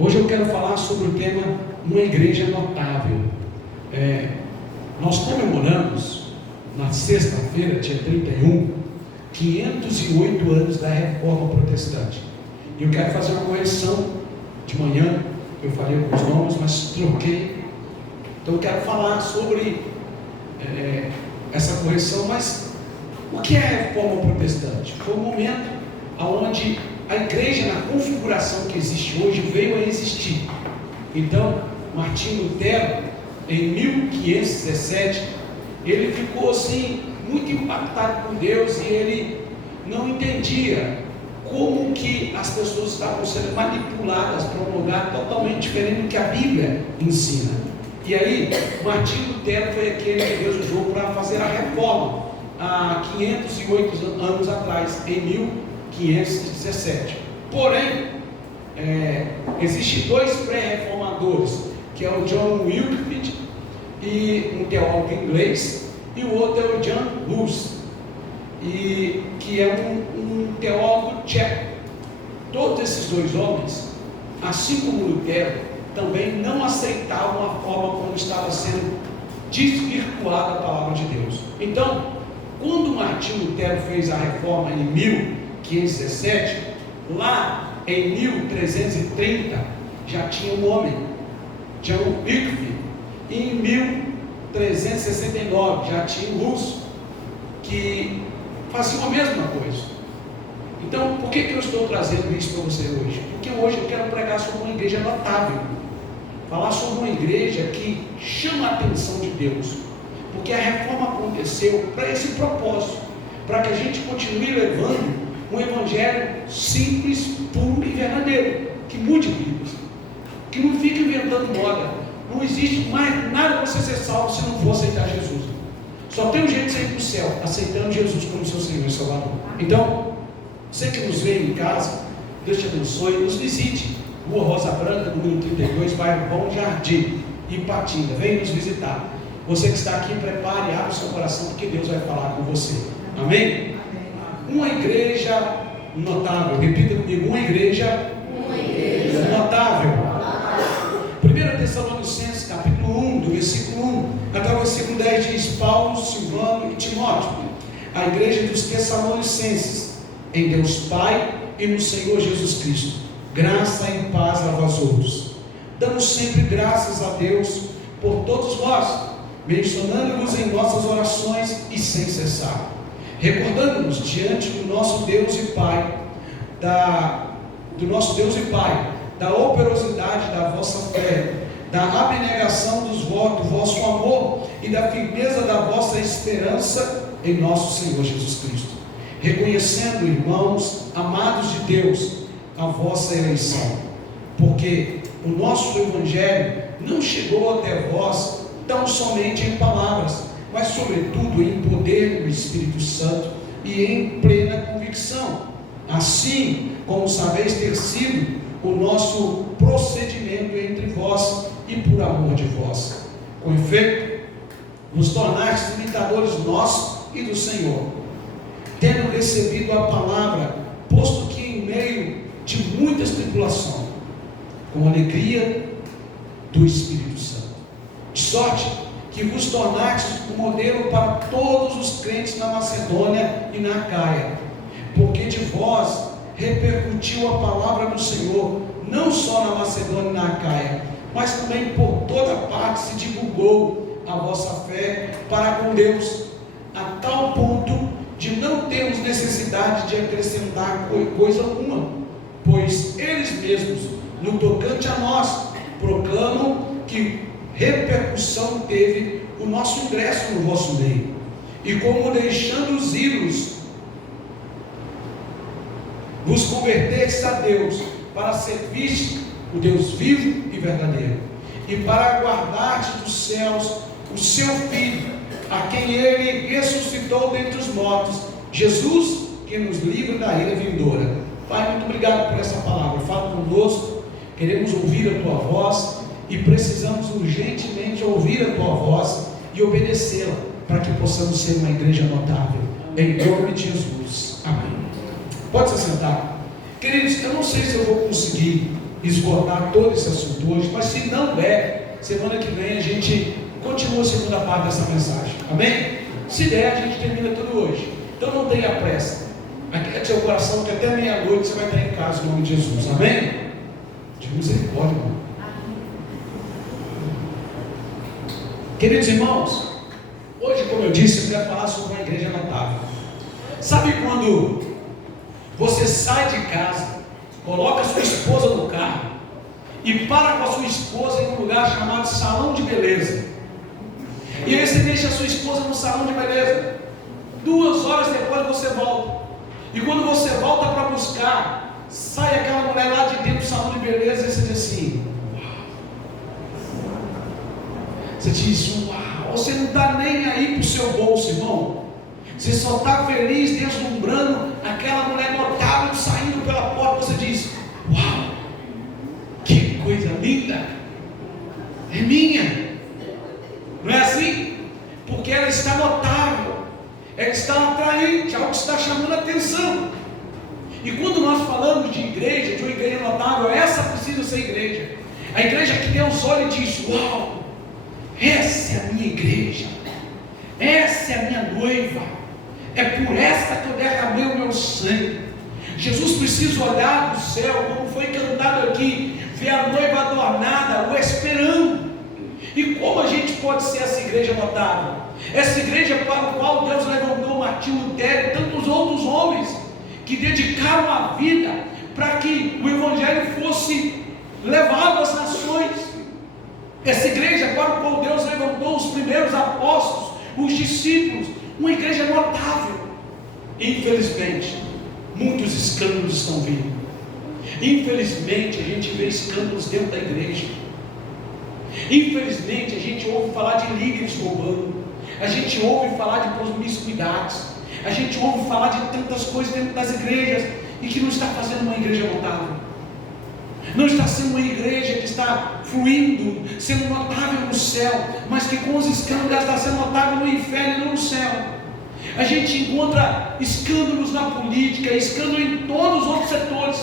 Hoje eu quero falar sobre o tema uma igreja notável. Nós comemoramos na sexta-feira, dia 31, 508 anos da Reforma Protestante. E eu quero fazer uma correção de manhã. Eu falei alguns nomes, mas troquei. Então eu quero falar sobre essa correção. Mas o que é a Reforma Protestante? Foi um momento onde a igreja, na configuração que existe hoje, veio a existir. Então, Martinho Lutero, em 1517, ele ficou assim, muito impactado com Deus, e ele não entendia como que as pessoas estavam sendo manipuladas para um lugar totalmente diferente do que a Bíblia ensina. E aí, Martinho Lutero foi aquele que Deus usou para fazer a reforma, há 508 anos atrás, em 1517. Porém, existem dois pré-reformadores, que é o John Wycliffe, e um teólogo inglês, e o outro é o Jan Hus, que é um teólogo tcheco. Todos esses dois homens, assim como Lutero, também não aceitavam a forma como estava sendo desvirtuada a palavra de Deus. Então, quando Martinho Lutero fez a reforma em 1517, lá em 1330 já tinha um homem, John Wycliffe, e em 1369 já tinha o Hus, que faziam a mesma coisa. Então, por que eu estou trazendo isso para você hoje? Porque hoje eu quero pregar sobre uma igreja notável, falar sobre uma igreja que chama a atenção de Deus, porque a reforma aconteceu para esse propósito, para que a gente continue levando um evangelho simples, puro e verdadeiro, que mude vidas, que não fique inventando moda. Não existe mais nada para você ser salvo se não for aceitar Jesus. Só tem um jeito de sair para o céu, aceitando Jesus como seu Senhor e Salvador. Então, você que nos vê em casa, Deus te abençoe, nos visite, Rua Rosa Branca, número 32, bairro Bom Jardim, Ipatinga. Venha nos visitar. Você que está aqui, prepare e abra o seu coração, porque Deus vai falar com você. Amém? Uma igreja notável. Repita comigo, uma igreja notável. 1 Tessalonicenses, capítulo 1, do versículo 1 até o versículo 10, diz: Paulo, Silvano e Timóteo, a igreja dos Tessalonicenses, em Deus Pai e no Senhor Jesus Cristo, graça e paz a vós outros. Damos sempre graças a Deus por todos vós, mencionando-vos em nossas orações e sem cessar, recordando-nos diante do nosso Deus e Pai, da operosidade da vossa fé, da abnegação do vosso amor e da firmeza da vossa esperança em nosso Senhor Jesus Cristo, reconhecendo, irmãos amados de Deus, a vossa eleição, porque o nosso Evangelho não chegou até vós tão somente em palavras, mas sobretudo em poder do Espírito Santo e em plena convicção, assim como sabeis ter sido o nosso procedimento entre vós e por amor de vós. Com efeito, vos tornastes imitadores nossos e do Senhor, tendo recebido a palavra, posto que em meio de muitas tribulações, com alegria do Espírito Santo, de sorte que vos tornastes um modelo para todos os crentes na Macedônia e na Acaia, porque de vós repercutiu a palavra do Senhor, não só na Macedônia e na Acaia, mas também por toda parte se divulgou a vossa fé para com Deus, a tal ponto de não termos necessidade de acrescentar coisa alguma, pois eles mesmos, no tocante a nós, proclamam que repercussão teve o nosso ingresso no vosso meio, e como deixando os ídolos, vos convertestes a Deus, para servir o Deus vivo e verdadeiro, e para aguardar dos céus o seu Filho, a quem ele ressuscitou dentre os mortos, Jesus, que nos livra da ira vindoura. Pai, muito obrigado por essa palavra. Fala conosco, queremos ouvir a tua voz e precisamos urgentemente ouvir a tua voz e obedecê-la, para que possamos ser uma igreja notável, em nome de Jesus. Amém. Pode se sentar. Queridos, eu não sei se eu vou conseguir esgotar todo esse assunto hoje, mas se não der, semana que vem a gente continua a segunda parte dessa mensagem, amém? Se der, a gente termina tudo hoje. Então não tenha pressa. Aquele seu coração que até meia-noite você vai estar em casa, em nome de Jesus, amém? De misericórdia, irmão. Queridos irmãos, hoje, como eu disse, eu quero falar sobre uma igreja notável. Sabe quando você sai de casa, coloca a sua esposa no carro e para com a sua esposa em um lugar chamado salão de beleza, e aí você deixa a sua esposa no salão de beleza, 2 horas depois você volta, e quando você volta para buscar, sai aquela mulher lá de dentro do salão de beleza e você diz assim, você diz, uau, você não está nem aí para o seu bolso, irmão. Você só está feliz, deslumbrando aquela mulher notável saindo pela porta. Você diz, uau, que coisa linda, é minha. Não é assim? Porque ela está notável, ela está atraente, algo está chamando a atenção. E quando nós falamos de igreja, de uma igreja notável, essa precisa ser igreja. A igreja que Deus olha e diz, uau, essa é a minha igreja, essa é a minha noiva, é por essa que eu derramei o meu sangue. Jesus precisa olhar do céu, como foi cantado aqui, ver a noiva adornada, o esperando. E como a gente pode ser essa igreja notável? Essa igreja para a qual Deus levantou Martinho Lutero e tantos outros homens que dedicaram a vida para que o evangelho fosse levado às nações. Essa igreja para a qual Deus levantou os primeiros apóstolos, os discípulos, uma igreja notável. Infelizmente, muitos escândalos estão vindo. Infelizmente, a gente vê escândalos dentro da igreja. Infelizmente, a gente ouve falar de líderes roubando. A gente ouve falar de promiscuidades. A gente ouve falar de tantas coisas dentro das igrejas e que não está fazendo uma igreja notável. Não está sendo uma igreja que está fluindo, sendo notável no céu, mas que com os escândalos está sendo notável no inferno e não no céu. A gente encontra escândalos na política, escândalo em todos os outros setores,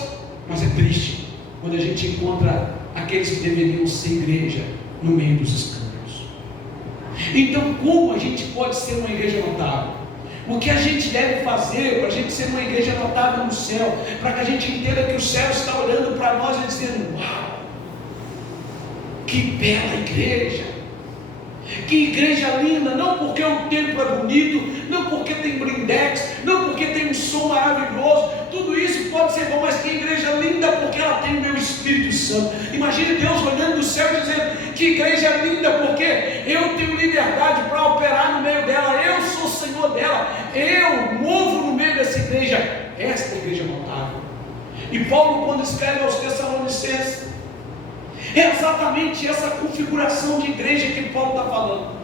mas é triste quando a gente encontra aqueles que deveriam ser igreja no meio dos escândalos. Então, como a gente pode ser uma igreja notável? O que a gente deve fazer para a gente ser uma igreja notável no céu, para que a gente entenda que o céu está olhando para nós e dizendo, uau, que bela igreja, que igreja linda, não porque o templo é bonito, não porque tem blindex, não porque tem um som maravilhoso, tudo isso pode ser bom, mas que igreja linda porque ela tem o meu Espírito Santo. Imagine Deus olhando do céu e dizendo, que igreja linda porque eu tenho liberdade para operar no meio dela, eu sou o Senhor dela, eu movo no meio dessa igreja, esta é a igreja notável. E Paulo, quando escreve aos Tessalonicenses, é exatamente essa configuração de igreja que Paulo está falando.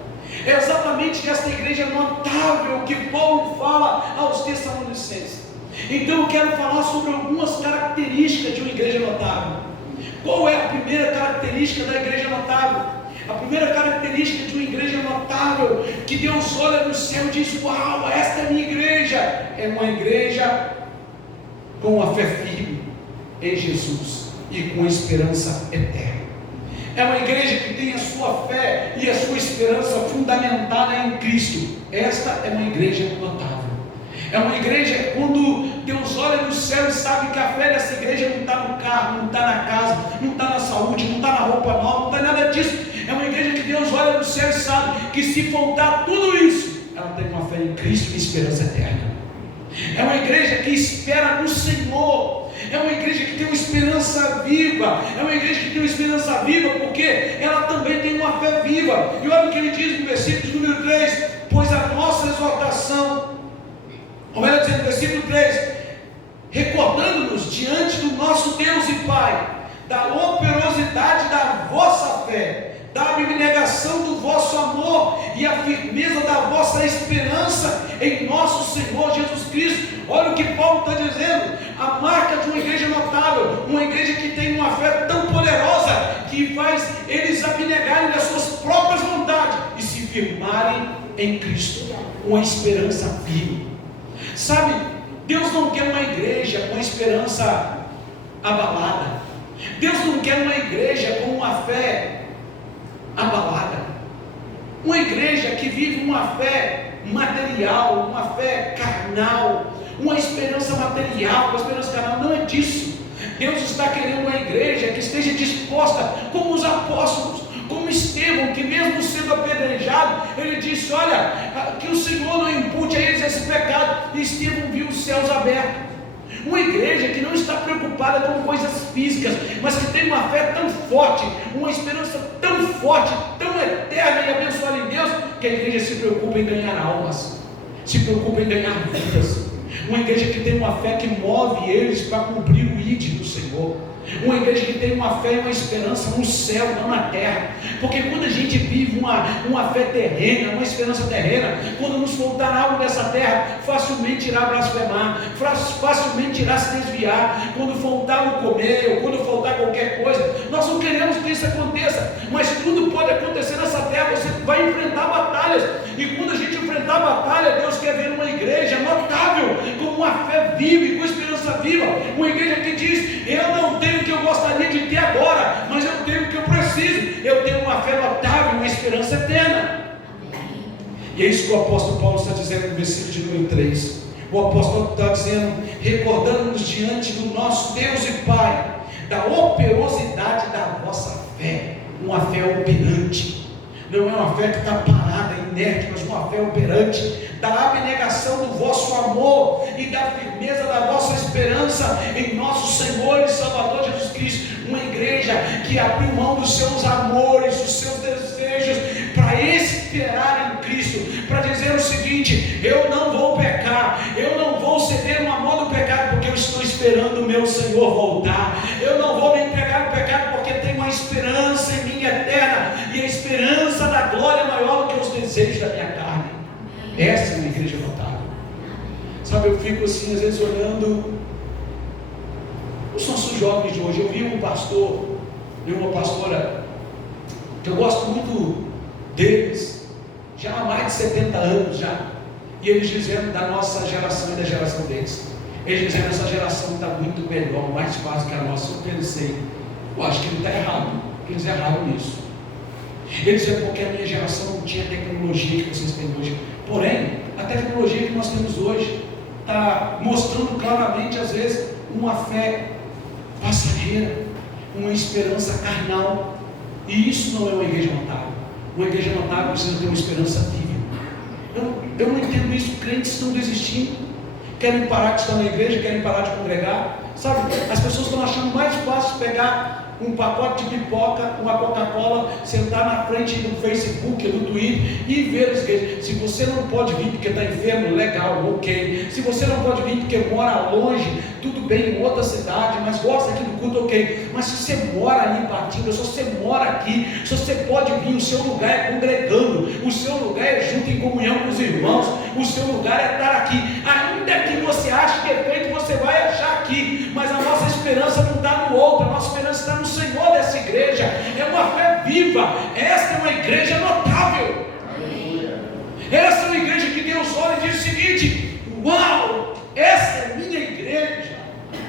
É exatamente essa igreja notável que Paulo fala aos Tessalonicenses. Então eu quero falar sobre algumas características de uma igreja notável. Qual é a primeira característica da igreja notável? A primeira característica de uma igreja notável, que Deus olha no céu e diz, uau, esta é a minha igreja, é uma igreja com a fé firme em Jesus e com a esperança eterna. É uma igreja que tem a sua fé e a sua esperança fundamentada em Cristo. Esta é uma igreja notável. É uma igreja quando Deus olha no céu e sabe que a fé dessa igreja não está no carro, não está na casa, não está na saúde, não está na roupa nova, não está nada disso. É uma igreja que Deus olha no céu e sabe que se faltar tudo isso, ela tem uma fé em Cristo e esperança eterna. É uma igreja que espera no Senhor. É uma igreja que tem uma esperança viva. É uma igreja que tem uma esperança viva porque ela também tem uma fé viva. E olha o que ele diz no versículo número 3: pois a nossa exortação, como ela diz no versículo 3, recordando-nos diante do nosso Deus e Pai da operosidade da vossa fé, da abnegação do vosso amor e a firmeza da vossa esperança em nosso Senhor Jesus Cristo. Olha o que Paulo está dizendo, a marca de uma igreja notável, uma igreja que tem uma fé tão poderosa, que faz eles abnegarem das suas próprias vontades e se firmarem em Cristo, com a esperança firme. Sabe, Deus não quer uma igreja com a esperança abalada. Deus não quer uma igreja com uma fé abalada, uma igreja que vive uma fé material, uma fé carnal, uma esperança material, uma esperança carnal. Não é disso. Deus está querendo uma igreja que esteja disposta, como os apóstolos, como Estevão, que mesmo sendo apedrejado, ele disse: olha, que o Senhor não impute a eles esse pecado. E Estevão viu os céus abertos. Uma igreja que não está preocupada com coisas físicas, mas que tem uma fé tão forte, uma esperança tão forte, tão eterna e abençoada em Deus, que a igreja se preocupa em ganhar almas, se preocupa em ganhar vidas. Uma igreja que tem uma fé que move eles para cumprir o ID do Senhor. Uma igreja que tem uma fé e uma esperança no céu, não na terra. Porque quando a gente vive uma fé terrena, uma esperança terrena, quando nos faltar algo dessa terra, facilmente irá blasfemar, facilmente irá se desviar. Quando faltar o comer, ou quando faltar qualquer coisa, nós não queremos que isso aconteça, mas tudo pode acontecer nessa terra. Você vai enfrentar batalhas, e quando a gente enfrentar a batalha, Deus quer ver uma igreja notável, com uma fé viva e com esperança viva. Uma igreja que diz: eu não tenho o que eu gostaria de ter agora, mas eu tenho o que eu preciso. Eu tenho uma fé notável, uma esperança eterna. E é isso que o apóstolo Paulo está dizendo no versículo de número 3. O apóstolo está dizendo: recordando-nos diante do nosso Deus e Pai da operosidade da vossa fé. Uma fé operante, não é uma fé que está parada, inerte, mas uma fé operante, da abnegação do vosso amor e da firmeza da vossa esperança em nosso Senhor e Salvador Jesus Cristo. Uma igreja que abriu mão dos seus amores, dos seus desejos, para esperar em Cristo, para dizer o seguinte: eu não vou pecar, eu não vou ceder no amor do pecado, porque eu estou esperando o meu Senhor voltar. Eu não vou me entregar no pecado, porque tenho uma esperança em mim eterna, e a esperança da glória é maior do que os desejos da minha carne. Essa é uma igreja notável. Sabe, eu fico assim, às vezes, olhando os nossos jovens de hoje. Eu vi um pastor e uma pastora que eu gosto muito deles, já há mais de 70 anos já, e eles dizendo da nossa geração e da geração deles. Eles dizendo: essa geração está muito melhor, mais fácil que a nossa. Eu pensei: eu acho que ele está errado, eles erraram nisso. Eles diziam: porque a minha geração não tinha a tecnologia que vocês têm hoje. Porém, a tecnologia que nós temos hoje está mostrando claramente, às vezes, uma fé passageira, uma esperança carnal. E isso não é uma igreja notável. Uma igreja notável precisa ter uma esperança viva. Eu não entendo isso. Crentes estão desistindo, querem parar de estar na igreja, querem parar de congregar. Sabe, as pessoas estão achando mais fácil pegar um pacote de pipoca, uma Coca-Cola, sentar na frente do Facebook, do Twitter e ver as igrejas. Se você não pode vir porque está enfermo, legal, ok. Se você não pode vir porque mora longe, tudo bem, em outra cidade, mas gosta aqui do culto, ok. Mas se você mora ali em Patinga, se você mora aqui, se você pode vir, o seu lugar é congregando, o seu lugar é junto em comunhão com os irmãos, o seu lugar é estar aqui. Ainda que você ache defeito, você vai achar aqui, mas a nossa esperança não está no outro, a nossa esperança está no Senhor dessa igreja. É uma fé viva. Esta é uma igreja notável. Essa é uma igreja que Deus olha e diz o seguinte: uau, essa é minha igreja.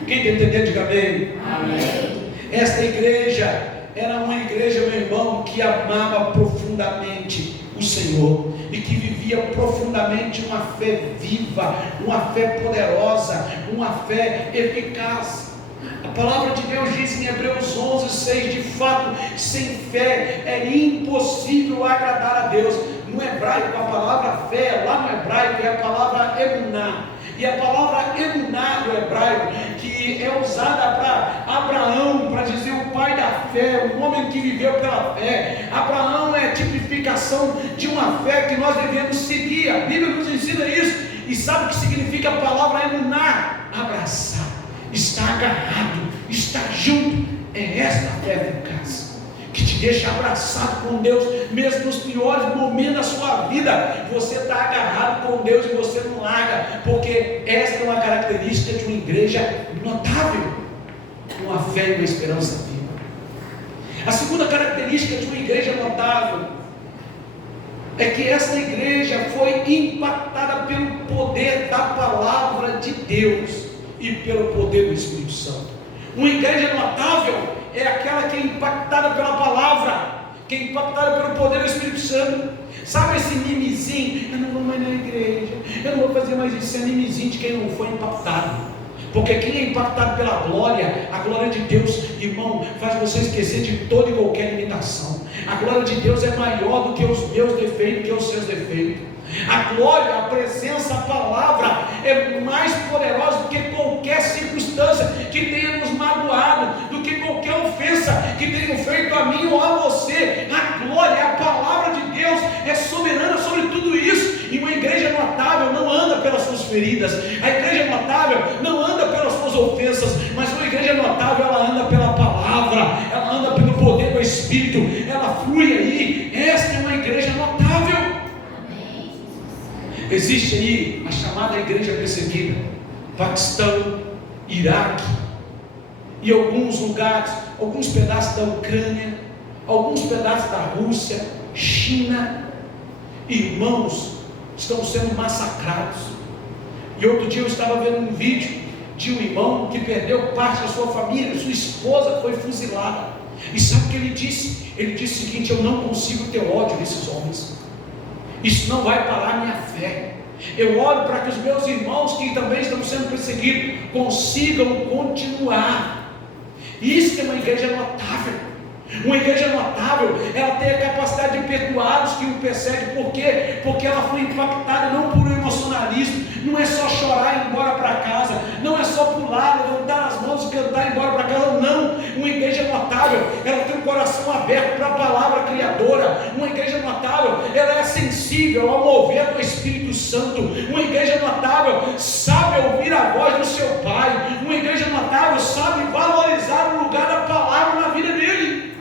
Quem está entendendo, diga amém. Amém. Esta igreja era uma igreja, meu irmão, que amava profundamente o Senhor e que vivia profundamente uma fé viva, uma fé poderosa, uma fé eficaz. A palavra de Deus diz em Hebreus 11:6: de fato, sem fé é impossível agradar a Deus. No hebraico, a palavra fé, lá no hebraico, é a palavra emuná. E a palavra emuná do hebraico, que é usada para Abraão, para dizer o pai da fé, o homem que viveu pela fé. Abraão é a tipificação de uma fé que nós devemos seguir. A Bíblia nos ensina isso. E sabe o que significa a palavra emuná? Abraçar, estar agarrado, estar junto. É esta fé eficaz, que te deixa abraçado com Deus, mesmo nos piores momentos da sua vida. Você está agarrado com Deus e você não larga, porque esta é uma característica de uma igreja notável, uma fé e uma esperança viva. A segunda característica de uma igreja notável é que esta igreja foi impactada pelo poder da palavra de Deus e pelo poder do Espírito Santo. Uma igreja notável é aquela que é impactada pela palavra, que é impactada pelo poder do Espírito Santo. Sabe esse mimizinho? Eu não vou mais na igreja, eu não vou fazer mais isso. É mimizinho de quem não foi impactado. Porque quem é impactado pela glória, a glória de Deus, irmão, faz você esquecer de toda e qualquer limitação. A glória de Deus é maior do que os meus defeitos, que os seus defeitos. A glória, a presença, a palavra é mais poderosa do que qualquer circunstância que tenha nos magoado, do que qualquer ofensa que tenha feito a mim ou a você. A glória, a palavra de Deus é soberana sobre tudo isso. E uma igreja notável não anda pelas suas feridas, a igreja notável não anda pelas suas ofensas, mas uma igreja notável, ela anda pela palavra, ela anda pelo poder do Espírito, ela flui aí. Esta é uma igreja notável. Existe aí a chamada igreja perseguida, Paquistão, Iraque, e alguns lugares, alguns pedaços da Ucrânia, alguns pedaços da Rússia, China. Irmãos, estão sendo massacrados. E outro dia eu estava vendo um vídeo de um irmão que perdeu parte da sua família, sua esposa foi fuzilada. E sabe o que ele disse? Ele disse o seguinte: eu não consigo ter ódio desses homens, isso não vai parar a minha fé. Eu oro para que os meus irmãos que também estão sendo perseguidos consigam continuar. Isso é uma igreja notável. Uma igreja notável, ela tem a capacidade de perdoar os que o perseguem. Por quê? Porque ela foi impactada não por um emocionalismo. Não é só chorar e ir embora para casa, não é só pular, levantar as mãos e cantar e ir embora para casa. Não, uma igreja notável, ela tem um coração aberto para a palavra criadora. Uma igreja notável, ela é sensível ao mover do Espírito Santo. Uma igreja notável sabe ouvir a voz do seu Pai. Uma igreja notável sabe valorizar o lugar da palavra na vida dele.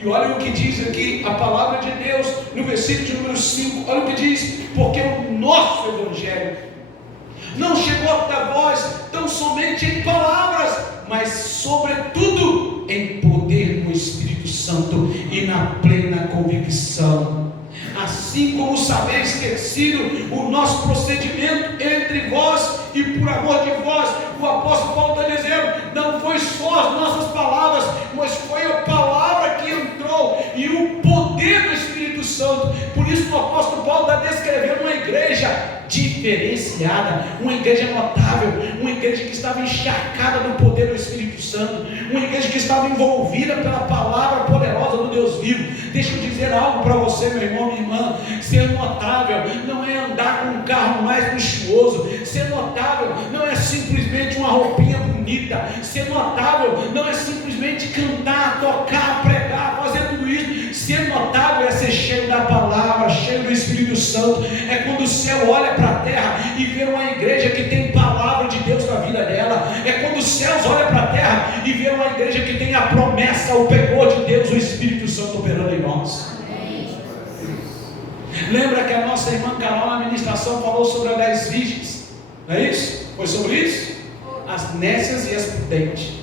E olha o que diz aqui a palavra de Deus no versículo de número 5. Olha o que diz: porque o nosso evangelho não chegou até vós tão somente em palavras, mas sobretudo em poder do Espírito Santo e na plena convicção. Assim como sabeis ter sido o nosso procedimento entre vós e por amor de vós. O apóstolo Paulo está dizendo: não foi só as nossas palavras, mas foi a palavra que entrou e o poder do Espírito Santo. Por isso o apóstolo Paulo está descrevendo uma igreja diferenciada, uma igreja notável, uma igreja que estava encharcada do poder do Espírito Santo, uma igreja que estava envolvida pela palavra poderosa do Deus vivo. Deixa eu dizer algo para você, meu irmão, minha irmã: ser notável não é andar com um carro mais luxuoso, ser notável não é simplesmente uma roupinha bonita, ser notável não é simplesmente cantar, tocar, pregar, fazer tudo isso. Ser notável é ser cheio da palavra, cheio do Espírito Santo. É quando o céu olha para a terra e vê uma igreja que tem palavra de Deus na vida dela. É quando os céus olham para a terra e vê uma igreja que tem a promessa, o penhor de Deus, o Espírito Santo operando em nós. Lembra que a nossa irmã Carol na ministração falou sobre as 10 virgens? Não é isso? Foi sobre isso? As nécias e as prudentes.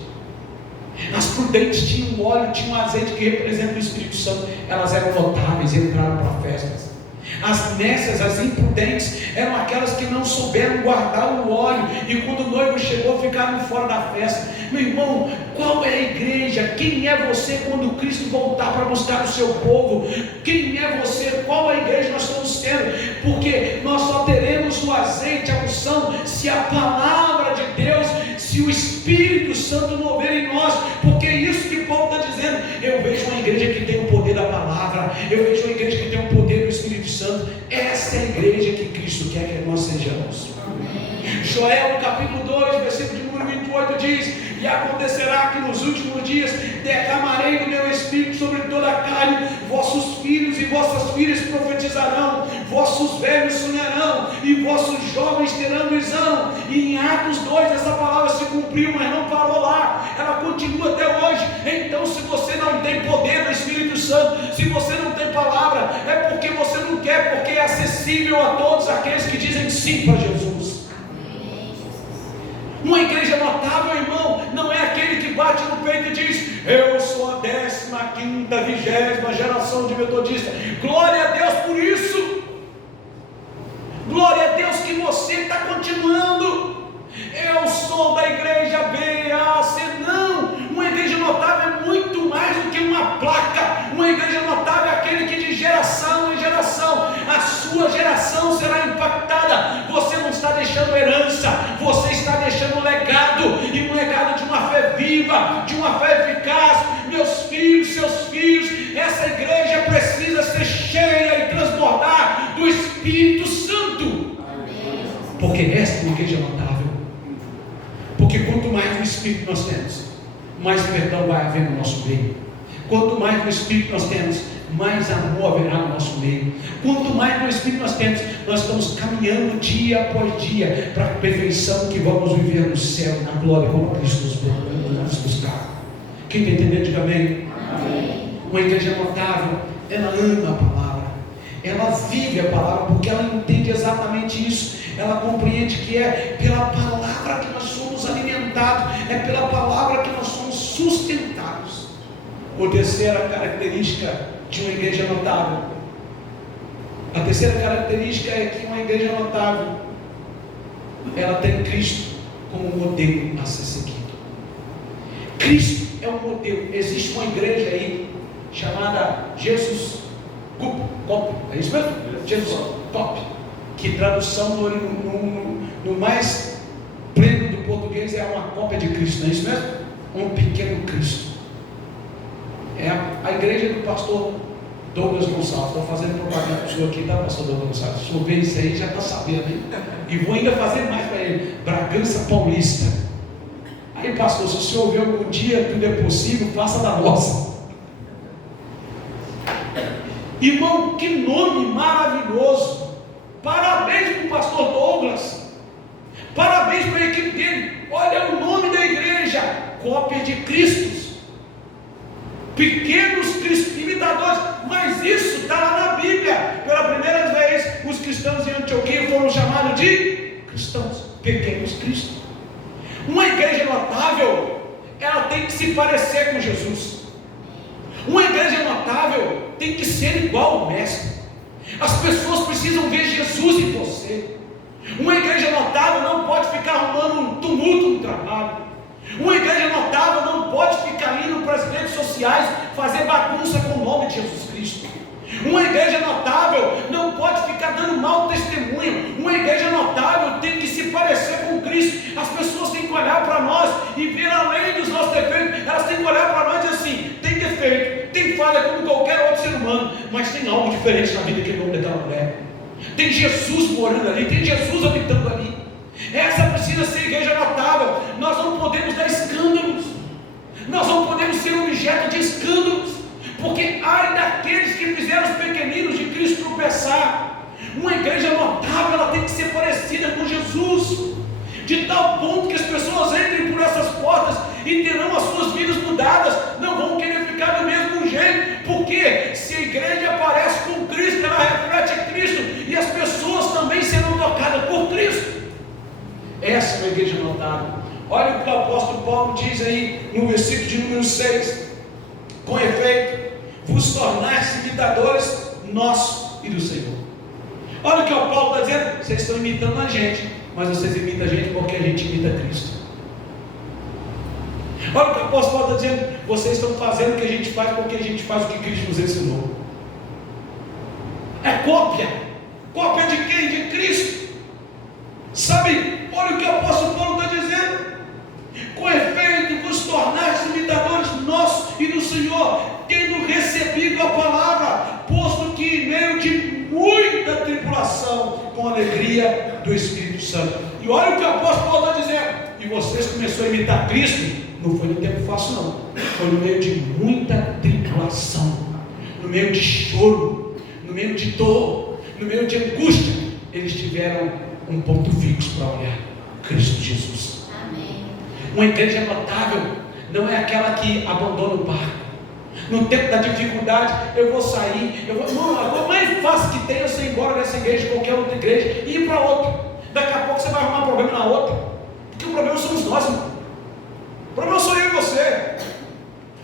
As prudentes tinham óleo, tinham azeite que representa o Espírito Santo. Elas eram notáveis e entraram para festas. As nécias, as imprudentes, eram aquelas que não souberam guardar o óleo, e quando o noivo chegou, ficaram fora da festa. Meu irmão, qual é a igreja? Quem é você quando Cristo voltar para buscar o seu povo? Quem é você? Qual a igreja nós estamos tendo? Porque nós só teremos o azeite, a unção, se a palavra de Deus, se o Espírito Santo mover em nós. Porque é isso que Paulo está dizendo. Eu vejo uma igreja que tem o poder da palavra, eu vejo uma igreja que tem o poder do Espírito Santo. Essa é a igreja que Cristo quer que nós sejamos. Joel capítulo 2, versículo de número 28 diz: e acontecerá que nos últimos dias derramarei do meu Espírito sobre toda a carne. Vossos filhos e vossas filhas profetizarão, vossos velhos sonharão e vossos jovens terão visão. E em Atos 2 essa palavra se cumpriu, mas não parou lá, ela continua até hoje. Então, se você não tem poder do Espírito Santo, se você não tem palavra, é porque você não quer, porque é acessível a todos aqueles que dizem sim para Jesus. Uma igreja notável, irmão, não é aquele que bate no peito e diz: eu sou a 15ª, 20ª geração de metodista. Glória a Deus por isso. Glória a Deus que você está continuando. Eu sou da igreja B, A, C. Não, uma igreja notável é fé viva, de uma fé eficaz. Meus filhos, seus filhos, essa igreja precisa ser cheia e transbordar do Espírito Santo. Porque esta é uma igreja notável. Porque quanto mais do Espírito nós temos, mais perdão vai haver no nosso meio. Quanto mais do Espírito nós temos, mais amor haverá no nosso meio. Quanto mais do Espírito nós temos, nós estamos caminhando dia após dia para a perfeição que vamos viver no céu, na glória, como Cristo nos buscar. Quem está entendendo, diga amém. Amém. Uma igreja notável, ela ama a palavra, ela vive a palavra, porque ela entende exatamente isso. Ela compreende que é pela palavra que nós somos alimentados, é pela palavra que nós somos sustentados. A terceira característica de uma igreja notável, a terceira característica é que uma igreja notável, ela tem Cristo como modelo a ser seguido. Cristo é um modelo. Existe uma igreja aí chamada Jesus Cop, é isso mesmo? Jesus Cop, que tradução no mais pleno do português é uma cópia de Cristo, não é isso mesmo? Um pequeno Cristo. É a igreja do pastor Douglas Gonçalves. Estou fazendo propaganda para o senhor aqui, tá, pastor Douglas Gonçalves? Se o senhor vê isso aí, já está sabendo, hein? E vou ainda fazer mais para ele. Bragança Paulista. Aí, pastor, se o senhor vê algum dia tudo é possível, faça da nossa. Irmão, que nome maravilhoso! Parabéns para o pastor Douglas. Parabéns para a equipe dele. Olha o nome da igreja: cópia de Cristo. Pequenos imitadores, mas isso está lá na Bíblia. Pela primeira vez, os cristãos em Antioquia foram chamados de cristãos, pequenos Cristo. Uma igreja notável, ela tem que se parecer com Jesus. Uma igreja notável tem que ser igual ao Mestre. As pessoas precisam ver Jesus em você. Uma igreja notável não pode ficar arrumando um tumulto no trabalho. Uma igreja notável não pode ficar indo para as redes sociais fazer bagunça com o nome de Jesus Cristo. Uma igreja notável não pode ficar dando mau testemunho. Uma igreja notável tem que se parecer com Cristo. As pessoas têm que olhar para nós e ver além dos nossos defeitos. Elas têm que olhar para nós e dizer assim: tem defeito, tem falha como qualquer outro ser humano, mas tem algo diferente na vida que não daquela mulher. Tem Jesus morando ali, tem Jesus habitando ali. Essa precisa ser igreja notável. Nós não podemos dar escândalos, nós não podemos ser objeto de escândalos, porque ai daqueles que fizeram os pequeninos de Cristo tropeçar. Uma igreja notável, ela tem que ser parecida com Jesus, de tal ponto que as pessoas entrem por essas portas e terão as suas vidas mudadas, não vão querer ficar do mesmo jeito, porque se a igreja parece com Cristo, ela reflete Cristo, e as pessoas também serão tocadas por Cristo. Essa é uma igreja notável. Olha o que o apóstolo Paulo diz aí no versículo de número 6: com efeito, vos tornaste imitadores nossos e do Senhor. Olha o que o Paulo está dizendo: vocês estão imitando a gente, mas vocês imitam a gente porque a gente imita Cristo. Olha o que o apóstolo Paulo está dizendo: vocês estão fazendo o que a gente faz porque a gente faz o que Cristo nos ensinou. É cópia. Cópia de quem? De Cristo. Sabe, olha o que o apóstolo Paulo está dizendo: com efeito vos tornaste imitadores nossos e do Senhor, tendo recebido a palavra, posto que em meio de muita tribulação, com alegria do Espírito Santo. E olha o que o apóstolo Paulo está dizendo: e vocês começaram a imitar Cristo, não foi no tempo fácil não, foi no meio de muita tribulação, no meio de choro, no meio de dor, no meio de angústia. Eles tiveram um ponto fixo para olhar: Cristo Jesus. Amém. Uma igreja notável não é aquela que abandona o barco. No tempo da dificuldade, eu vou sair, não, a coisa mais fácil que tem é você ir embora dessa igreja, qualquer outra igreja, e ir para outra. Daqui a pouco você vai arrumar problema na outra, porque o problema somos nós, irmão. O problema sou eu e você.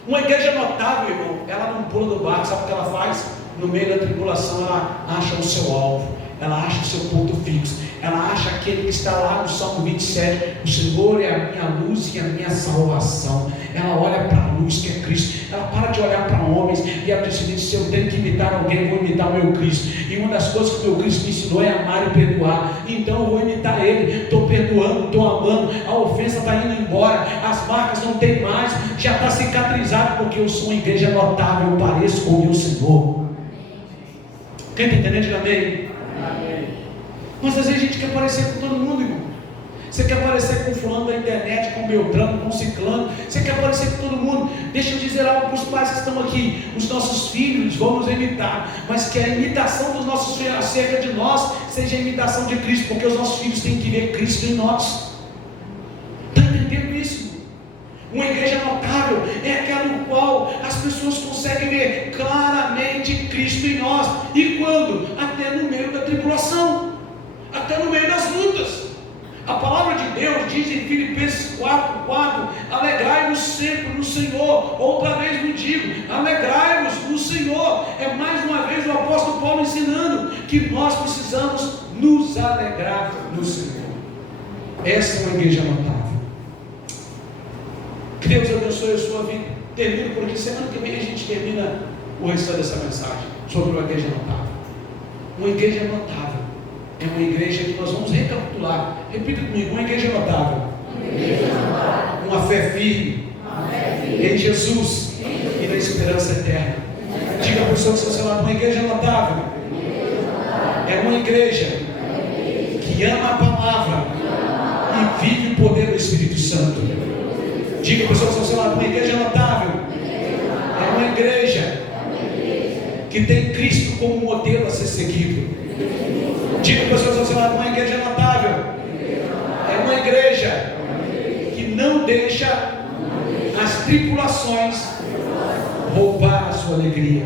Uma igreja notável, irmão, ela não pula do barco. Sabe o que ela faz? No meio da tribulação, ela acha o seu alvo, ela acha o seu ponto fixo, Ela acha aquele que está lá no Salmo 27, o Senhor é a minha luz e a minha salvação. Ela olha para a luz que é Cristo. Ela para de olhar para homens e ela diz: se eu tenho que imitar alguém, vou imitar o meu Cristo. E uma das coisas que o meu Cristo me ensinou é amar e perdoar. Então eu vou imitar Ele. Estou perdoando, estou amando. A ofensa está indo embora, as marcas não tem mais, já está cicatrizado, porque eu sou uma igreja notável, eu pareço com o meu Senhor. Quem está entendendo, diga amém. Mas às vezes a gente quer parecer com todo mundo, irmão. Você quer parecer com fulano da internet, com Beltrano, com Ciclano. Você quer parecer com todo mundo. Deixa eu dizer algo para os pais que estão aqui. Os nossos filhos vão nos imitar, mas que a imitação dos nossos filhos acerca de nós seja a imitação de Cristo, porque os nossos filhos têm que ver Cristo em nós. Está entendendo isso? Uma igreja notável é aquela no qual as pessoas conseguem ver claramente Cristo em nós. E quando? Até no meio da tribulação, até no meio das lutas. A palavra de Deus diz em Filipenses 4:4: alegrai-vos sempre no Senhor. Outra vez não digo, alegrai-vos no Senhor. É mais uma vez o apóstolo Paulo ensinando que nós precisamos nos alegrar no Senhor. Essa é uma igreja notável. Que Deus abençoe a sua vida. Termino por aqui. Semana que vem a gente termina o restante dessa mensagem sobre uma igreja notável. Uma igreja notável é uma igreja que nós vamos recapitular. Repita comigo: uma igreja notável. Uma fé firme em Jesus e na esperança eterna. Diga a pessoa que está ao seu lado: uma igreja notável é uma igreja que ama a palavra e vive o poder do Espírito Santo. Diga a pessoa que está ao seu lado: uma igreja notável é uma igreja que tem Cristo como modelo a ser seguido. Diga para as pessoas ao seu lado: uma igreja notável é uma igreja que não deixa as tribulações roubar a sua alegria.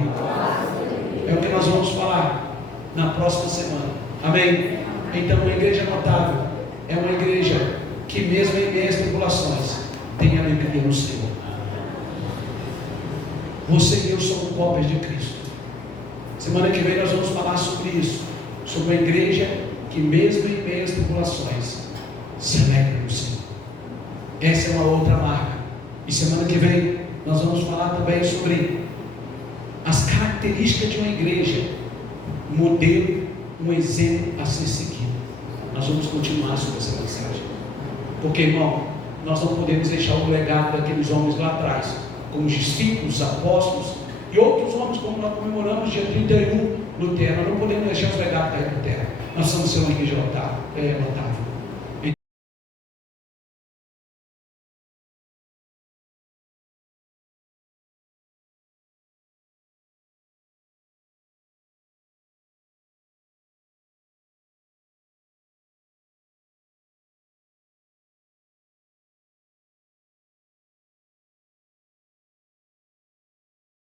É o que nós vamos falar na próxima semana. Amém? Então, uma igreja notável é uma igreja que mesmo em meio às tribulações tem alegria no Senhor. Você e eu somos cópias de Cristo. Semana que vem nós vamos falar sobre isso, sobre uma igreja que mesmo em meio às tribulações se alegra no Senhor. Essa é uma outra marca. E semana que vem nós vamos falar também sobre as características de uma igreja, um modelo, um exemplo a ser seguido. Nós vamos continuar sobre essa mensagem, porque, irmão, nós não podemos deixar o legado daqueles homens lá atrás, como os discípulos, apóstolos e outros homens, como nós comemoramos dia 31 no Terra. Nós não podemos deixar os legados cair por terra. Nós somos ser uma igreja notável.